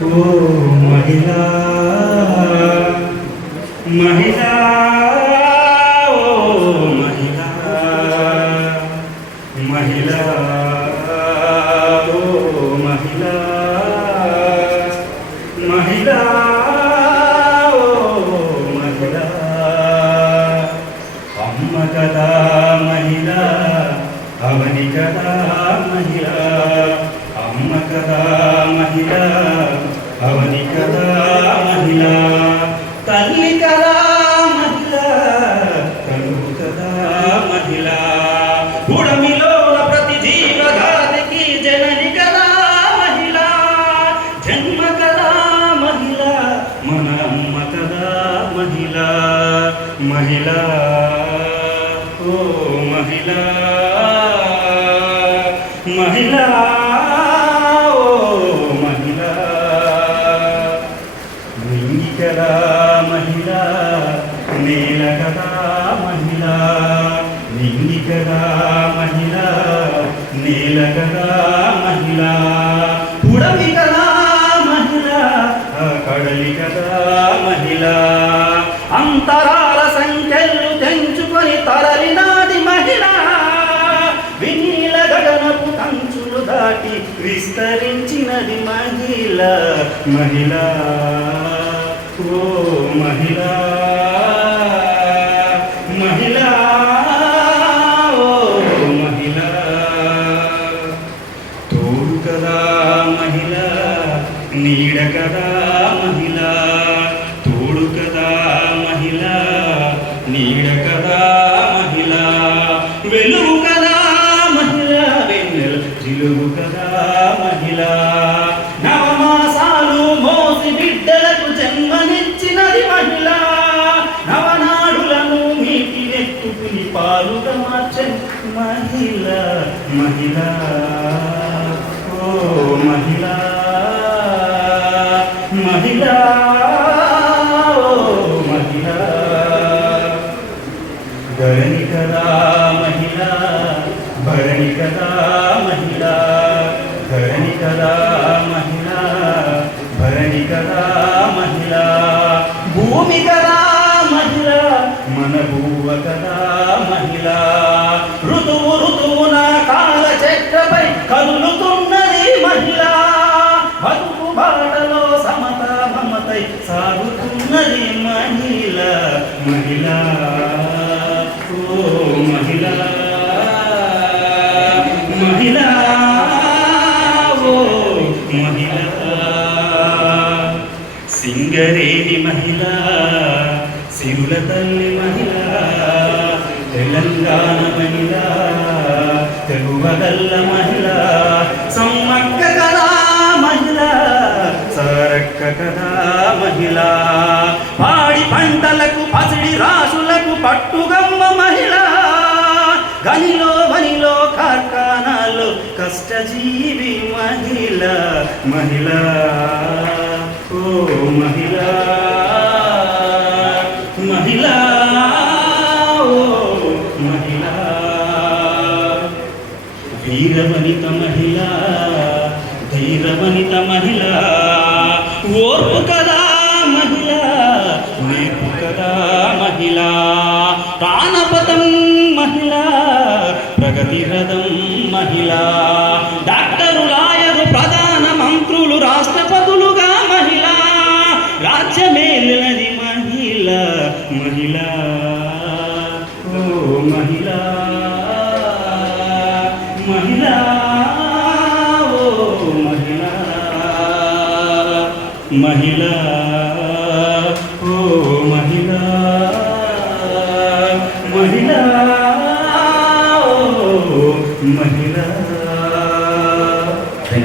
ఓ మహిళా మహిళా ఓ మహిళా మహిళా ఓ మహిళా మహిళా ఓ మహిళా అమ్మ కదా మహిళా అవని కదా మహిళా అమ్మ కదా మహిళా అవని కదా మహిళా తల్లి కదా మహిళా కలుగు కదా మహిళా పుడమిలోన ప్రతి జీవగాదికి జనని కదా మహిళా జన్మ కదా మహిళా మన అమ్మ కదా మహిళా మహిళా ఓ మహిళా మహిళా ఓ మహిళా నింగి కదా మహిళా నేల కదా మహిళా నింగి కదా మహిళా నేల కదా మహిళా పుడమి కదా మహిళా కడలి కదా మహిళా అంతరాల సంఖ్యలు తెంచుకొని తరలినాది మహిళా వినీల గగనపు కంచులు దాటి విస్తరించినది మహిళా మహిళా ఓ మహిళా మహిళా ఓ మహిళా తోడు కదా మహిళా నీడ కదా మహిళా తోడు కదా మహిళా నీడ కదా మహిళా వెలుగు కదా మహిళా వెన్నెల చిలుగు కదా మహిళా నవమాసాలు మోసి బిడ్డలకు జన్మనిచ్చినది మహిళా నవనాడులను మీటి నెత్తుకుని పాలుగా మార్చని మహిళా మహిళా ఓ మహిళా మహిళా ఓ మహిళా ధరణి కదా మహిళా భరణి కదా మహిళా ధరణి కదా మహిళా భరణి కదా మహిళా భూమి కదా మహిళా మన భూవ కదా మహిళా ఋతువు ఋతువున కాల చక్రపై కదులుతున్నది మహిళా బతుకు బాటలో సమత మమతై సాగుతున్నది మహిళా మహిళా ఓ మహిళా మహిళా ఓ మహిళా సింగరేణి మహిళా సిరుల తల్లి మహిళా తెలంగాణ మహిళా తెలుగల్ల మహిళా సమ్మక్క కదా మహిళా సారక్క కదా మహిళా పాడి పంటలకు పసిడి రాసులకు పట్టుగమ్మ మహిళా గనిలో వనిలో కార్ఖానాల్లో కష్టజీవి మహిళా మహిళా ఓ మహిళా మహిళా ఓ మహిళా వీరవనిత మహిళా ధీరవనిత మహిళా ఓర్పు కదా మహిళా నేర్పు కదా మహిళా ప్రాణపదం మహిళా ప్రగతి రథం మహిళా డాక్టరు లాయరు ప్రధాన మంత్రులు రాష్ట్రపతులుగా మహిళా రాజ్యమేలినది మహిళా మహిళా ఓ మహిళా మహిళా ఓ మహిళా మహిళా